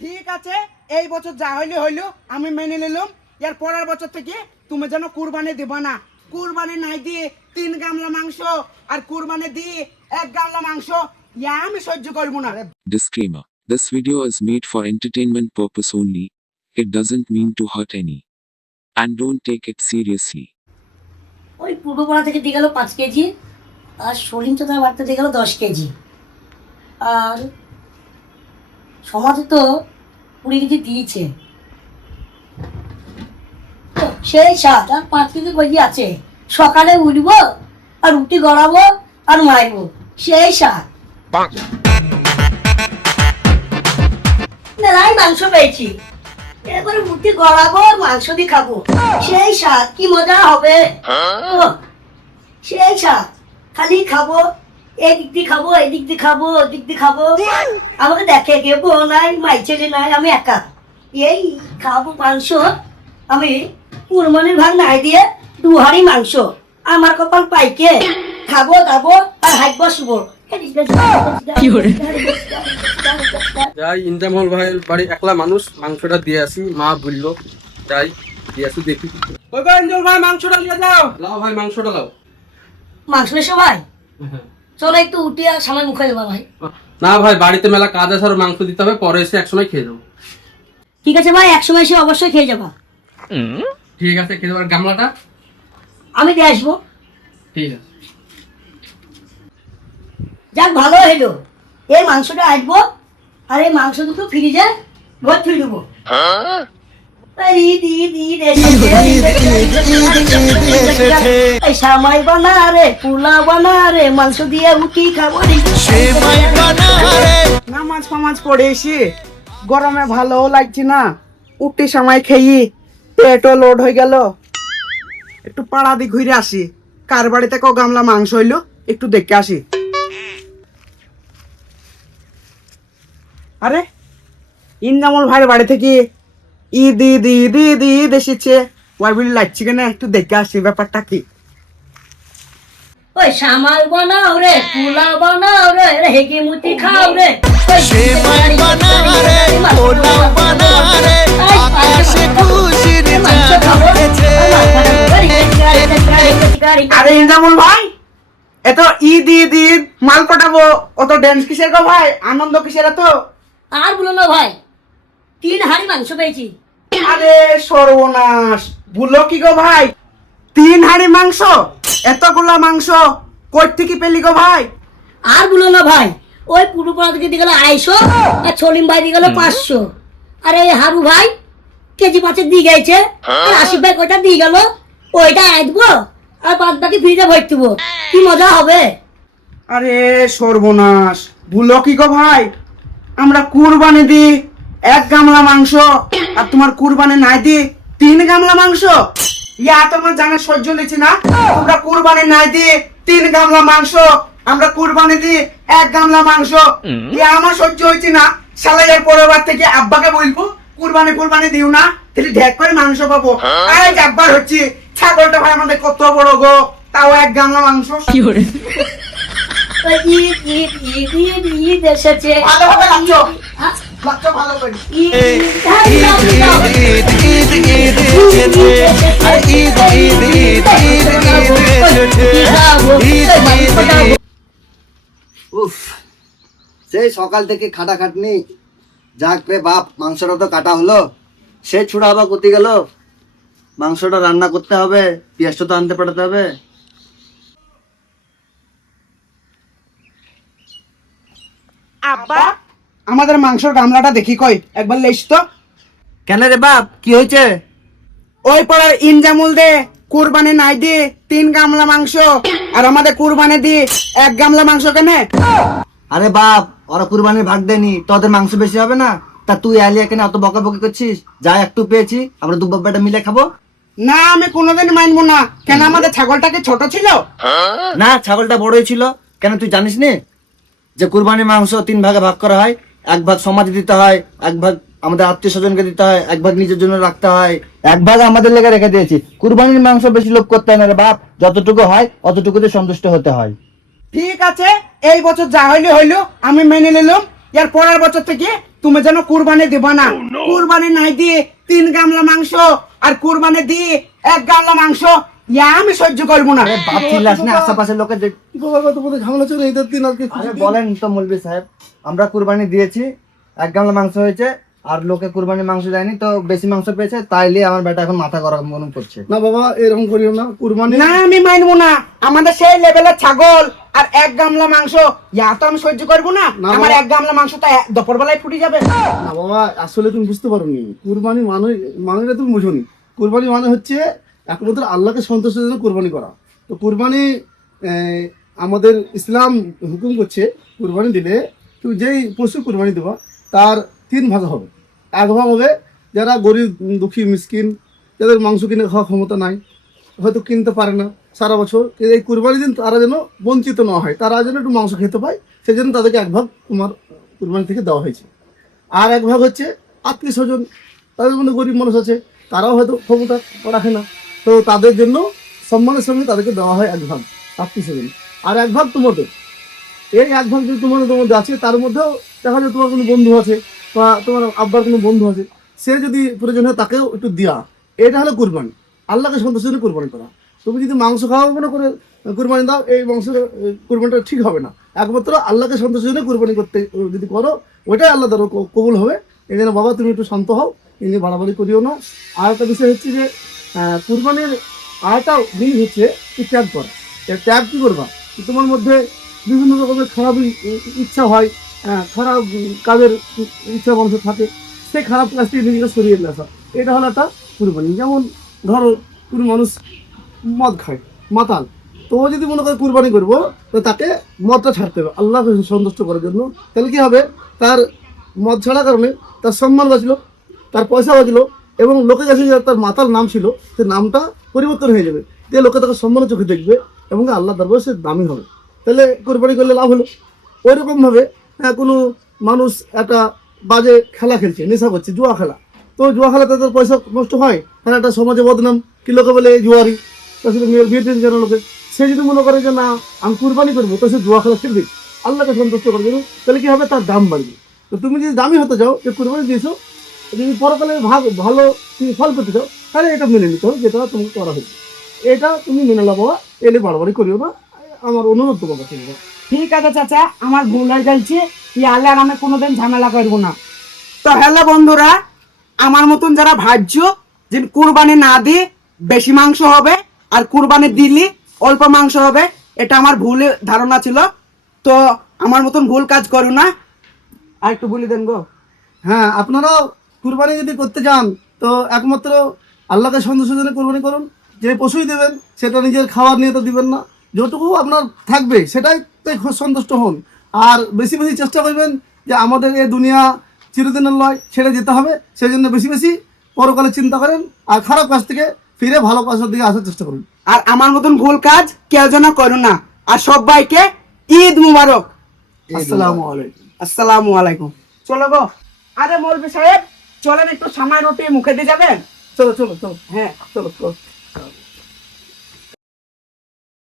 ঠিক আছে এই বছর যা হইলে হইল আমি মেনে নিলাম এর পরের বছর থেকে তুমি যেন কুরবানি দিবা না কুরবানি নাই দিয়ে তিন গামলা মাংস আর কুরবানি দিয়ে এক গামলা মাংস ইয়া আমি সহ্য করব না Disclaimer This video is made for entertainment purpose only. It doesn't mean to hurt any. And don't take it seriously. ওই পূর্বপাড়া থেকে দিয়ে গেল পাঁচ কেজি আর সলিম চাঁদার বাড়িতে দিয়ে গেল দশ কেজি আর সমাজে তো কুড়ি কেজি দিয়েছে। সেই সাত আর পাঁচ কেজি কেজি আছে। সকালে উঠবো আর রুটি গড়াবো আর মারবো। সেই সাত। মেলাই মাংস পেয়েছি। এরপরে রুটি গড়াবো আর মাংস দিয়ে খাব। সেই স্বাদ কি মজা হবে। সেই স্বাদ খালি খাব। এদিক দিয়ে খাব এদিক দিয়ে খাব ওদিক দিয়ে খাব। আমাকে দেখে কে বউ নাই মাই ছেলে নাই আমি একা। এই খাব মাংস আমি কুরবানির ভাগ নাই দিয়ে দু হাড়ি মাংস। আমার কপাল পাইকে। খাব দাবো আর হাইট বসবো। যাই ইন্দামল ভাইয়ের বাড়ি একলা মানুষ মাংসটা দিয়ে আসি মা বলল যাই দিয়ে আসি দেখি। ওই ভাই মাংসটা নিয়ে যাও। লাও ভাই মাংসটা লাও। মাংস বেশো ভাই। চলো একটু উঠে আর সময় মুখে দেবা ভাই। না ভাই বাড়িতে মেলা কাজ আছে আর মাংস দিতে হবে পরে এসে একসময় খেয়ে যাব ঠিক আছে ভাই একসময় এসে অবশ্যই খেয়ে যাবা। ঠিক আছে খেয়ে যাবার গামলাটা? আমি দিয়ে আসব। ঠিক আছে। যাক ভালো হইল। এই মাংসটা আসব আর এই মাংস দুটো ফ্রিজে ভর ফিরে দেবো পোলা মাংস দিয়ে উঠি খাব নামাজ ফামাজ পড়ে এসে গরমে ভালো লাগছে না উঠতে সময় খেয়ে পেটও লোড হয়ে গেল একটু পাড়া দিয়ে ঘুরে আসি কার বাড়িতে ক গামলা মাংস হইল একটু দেখে আসি আরে ইন্দামল ভাইয়ের বাড়ি থেকে ঈদ ঈদ ঈদ ঈদ ঈদ এসেছে ওয়াই বলি লাগছে কেন একটু দেখে আসি ব্যাপারটা কি ওই সামাল বানাও রে পোলা বানাও রে রে হেগে মুতি খাও রে সেমাই বানাও রে পোলা বানাও রে আকাশে খুশির চাঁদ উঠেছে আরে ইন্দামল ভাই এত ঈদ ঈদ ঈদ মাল পটাবো অত ড্যান্স কিসের গো ভাই আনন্দ কিসের এত আর বলো না ভাই তিন হাড়ি মাংস পেয়েছি। আরে সর্বনাশ। ভুলো কি গো ভাই? তিন হাড়ি মাংস? এতগুলা মাংস কই থেকে পেলি গো ভাই? আর বলো না ভাই। ওই পুরোপাড়া থেকে দিয়ে গেল আড়াইশো আর ছলিম ভাই দিয়ে গেল পাঁচশো। আর এই হারু ভাই কেজি পাঁচের দিয়ে গেছে। আর আশিফ ভাই কয়টা দিয়ে গেল? ওইটা আসব আর বাদ বাকি ফ্রিজে ভরতে দেবো। কি মজা হবে? আরে সর্বনাশ। ভুলো কি গো ভাই? আমরা কুরবানি দি এক গামলা মাংস আর তোমার কুরবানি নাই দি তিন গামলা মাংস? ইয়া তোমার জানা সহ্য নিচ্ছি না? তোমরা কুরবানি নাই দি তিন গামলা মাংস। আমরা কুরবানি দি এক গামলা মাংস। ইয়া আমার সহ্য হয়েছে না। সালাইয়ের পরের বার থেকে আব্বাকে বলব কুরবানি কুরবানি দিও না তাহলে ঢেক করে মাংস পাবো। এই যে আব্বার হচ্ছে। ছাগলটা ভাই আমাদের কত বড় গো। তাও এক গামলা মাংস। ভালোভাবে হ্যাঁ? ভালো করে ঈদ ঈদ হ্যাঁ। ঈদ ঈদ ঈদ এসেছে। মাংস খাব। উফ সেই সকাল থেকে খাটাখাটনি যাক রে বাপ মাংসটা তো কাটা হলো। সে ছুড়া আবার করতে গেল? মাংসটা রান্না করতে হবে পেঁয়াজটা তো আনতে পাঠাতে হবে। আব্বা আমাদের মাংসর গামলাটা দেখি কই একবার লেস তো। কেন রে বাপ কি হয়েছে? ওই পাড়ার ইনজামুল দে কুরবানি নাই দি তিন গামলা মাংস আর আমাদের কুরবানি দি এক গামলা মাংস কেন? আরে বাপ ওরা কুরবানির ভাগ দেয়নি তোদের মাংস বেশি হবে না? তা তুই আলিয়া কেন অত বকাবকি করছিস? যা একটু পেয়েছি আমরা দু বাব্বাটা মিলে খাব? না আমি কোনোদিন মানবো না। কেন আমাদের ছাগলটাকে ছোট ছিল? না ছাগলটা বড়ই ছিল। কেন তুই জানিস নি যে কুরবানির মাংস তিন ভাগে ভাগ করা হয়? এক ভাগ সমাজে দিতে হয় এক ভাগ আমাদের আত্মীয় স্বজনকে দিতে হয় এক ভাগ নিজের জন্য রাখতে হয়। এক ভাগ আমাদের লেগে রেখে দিয়েছি। কুরবানির মাংস বেশি লোক করতে হয় না রে বাপ। যতটুকু হয় অতটুকুতে সন্তুষ্ট হতে হয়। ঠিক আছে এই বছর যা হইলে হইল আমি মেনে নিলাম। এর পরের বছর থেকে তুমি যেন কুরবানি দেবা না। কুরবানি নাই দিয়ে তিন গামলা মাংস আর কুরবানি দিয়ে এক গামলা মাংস। ইয়া আমি সহ্য করব না। বাপ চিল্লাস না আশেপাশের লোকের তোমাদের ঝামেলা চলে ঈদের দিন বলেন তো মৌলবি সাহেব আমরা কুরবানি দিয়েছি এক গামলা মাংস হয়েছে আর লোকে কুরবানি মাংস দেয়নি তো বেশি মাংস পেয়েছে তাইলে আমার বেটা এখন মাথা গরম মনে করছে। না বাবা এরকম করিও না কুরবানি না আমি মানবো না। আমাদের সেই লেভেলের ছাগল আর এক গামলা মাংস। ইয়া তো আমি সহ্য করব না। আমার এক গামলা মাংস তো দুপুর বেলায় ফুটে যাবে। না বাবা আসলে তুমি বুঝতে পারোনি। কুরবানি মানে মানে তুমি বুঝোনি। কুরবানি মানে হচ্ছে একমাত্র আল্লাহকে সন্তুষ্টের জন্য কোরবানি করা। তো কুরবানি আমাদের ইসলাম হুকুম করছে কুরবানি দিলে, তুমি যেই পশু কুরবানি দেবা, তার তিন ভাগ হবে। এক ভাগ হবে যারা গরিব, দুঃখী, মিসকিন, যাদের মাংস কিনে খাওয়ার ক্ষমতা নাই, হয়তো কিনতে পারে না সারা বছর। এই কুরবানি দিন তারা যেন বঞ্চিত না হয়, তারা যেন একটু মাংস খেতে পায় সেই জন্য তাদেরকে এক ভাগ তোমার কুরবানি থেকে দেওয়া হয়েছে। আর এক ভাগ হচ্ছে আত্মীয় স্বজন, তাদের মধ্যে গরিব মানুষ আছে, তারাও হয়তো ক্ষমতা রাখে না। তো তাদের জন্য সম্মানের সঙ্গে তাদেরকে দেওয়া হয় এক ভাগ আত্মীয় স্বজন আর এক ভাগ তোমাদের। এই এক ভাগ যদি তোমাদের তোমাদের আছে, তার মধ্যেও দেখা যায় তোমার কোনো বন্ধু আছে, বা তোমার আব্বার কোনো বন্ধু আছে, সে যদি প্রয়োজন হয় তাকেও একটু দেওয়া এটা হলো কুরবানি। আল্লাহকে সন্তুষ্ট জন্য কুরবানি করা। তুমি যদি মাংস খাওয়া মনে করে কুরবানি দাও, এই মাংসের কুরবানিটা ঠিক হবে না। একমাত্র আল্লাহকে সন্তুষ্ট জন্য কুরবানি করতে যদি করো, ওইটাই আল্লাহ দ্বারা কবুল হবে। এই জন্য বাবা, তুমি একটু শান্ত হও, এই নিয়ে বাড়াবাড়ি করিও না। আর একটা বিষয় হচ্ছে যে কুরবানির আরেকটা জিনিস হচ্ছে কি ত্যাগ করা। ত্যাগ কি করবা? তোমার মধ্যে বিভিন্ন রকমের খারাপ ইচ্ছা হয় খারাপ কাজের ইচ্ছা মানুষের থাকে, সেই খারাপ কাজটি নিজেকে সরিয়ে আসা এটা হলো একটা কুরবানি। যেমন ধরো, কোনো মানুষ মদ খায়, মাতাল, তো যদি মনে করে কুরবানি করব, তো তাকে মদটা ছাড়তে হবে। আল্লাহকে সন্তুষ্ট করার জন্য। তাহলে কী হবে? তার মদ ছাড়ার কারণে তার সম্মান বাঁচলো, তার পয়সা বাঁচলো এবং লোকে কাছে তার মাতার নাম ছিল, সে নামটা পরিবর্তন হয়ে যাবে। যে লোকে তাকে সম্মানের চোখে দেখবে এবং আল্লাহ দরবারে সে দামি হবে। তাহলে কোরবানি করলে লাভ হলো। ওই রকমভাবে হ্যাঁ কোনো মানুষ একটা বাজে খেলা খেলছে, নেশা করছে, জুয়া খেলা। তো জুয়া খেলাতে তার পয়সা নষ্ট হয়, তাহলে একটা সমাজে বদনাম, কি লোকে বলে জুয়ারি? তার সাথে মেয়ের বিয়ে টেন জানা লোকে। সে যদি মনে করে যে, না, আমি কুরবানি করব, তো সে জুয়া খেলা খেলবে। আল্লাহকে সন্তুষ্ট জন্য তাহলে কি হবে? তার দাম বাড়বে। তো তুমি যদি দামি হতে চাও, যে কুরবানি দিয়েছ যদি পরকালে ভালো তুমি ফল পেতে চাও তাহলে এটা মেনে নিতে হবে যেটা তোমাকে করা হয়েছে। এটা তুমি মেনে বাবা এলে বাড়াবাড়ি করিও না আমার অনুরোধ তোমার কাছে। ঠিক আছে চাচা আমার ভুল হয়ে যাচ্ছে ইয়ালে আর আমি কোনোদিন ঝামেলা করব না। তো হ্যালো বন্ধুরা আমার মতন যারা ভাবছ যে কুরবানি না দিয়ে বেশি মাংস হবে আর কুরবানি দিলি অল্প মাংস হবে এটা আমার ভুল ধারণা ছিল। তো আমার মতন ভুল কাজ করো না। আর একটু বলে দেন গো। হ্যাঁ আপনারাও কুরবানি যদি করতে চান তো একমাত্র আল্লাহকে সন্তুষ্ট জন্য কুরবানি করুন। যে পশুই দেবেন সেটা নিজের খাওয়ার নিয়ে তো দিবেন না। যতটুকু আপনার থাকবে সেটাই তো সন্তুষ্ট হন। আর বেশি বেশি চেষ্টা করবেন যে আমাদের এই দুনিয়া চিরদিনের লয় ছেড়ে যেতে হবে। সেই জন্য বেশি বেশি পরকালে চিন্তা করেন আর খারাপ কাজ থেকে ফিরে ভালো কাজের দিকে আসার চেষ্টা করুন। আর আমার মতন ভুল কাজ কেউ যেন করো না। আর সবাইকে ঈদ মুবারক। আসসালামু আলাইকুম। আসসালামু আলাইকুম। চলো গো। আরে মৌলভি সাহেব চলেন একটু সামাই রুটি মুখে দিয়ে যাবেন? চলো চলো চলো হ্যাঁ চলো চলো।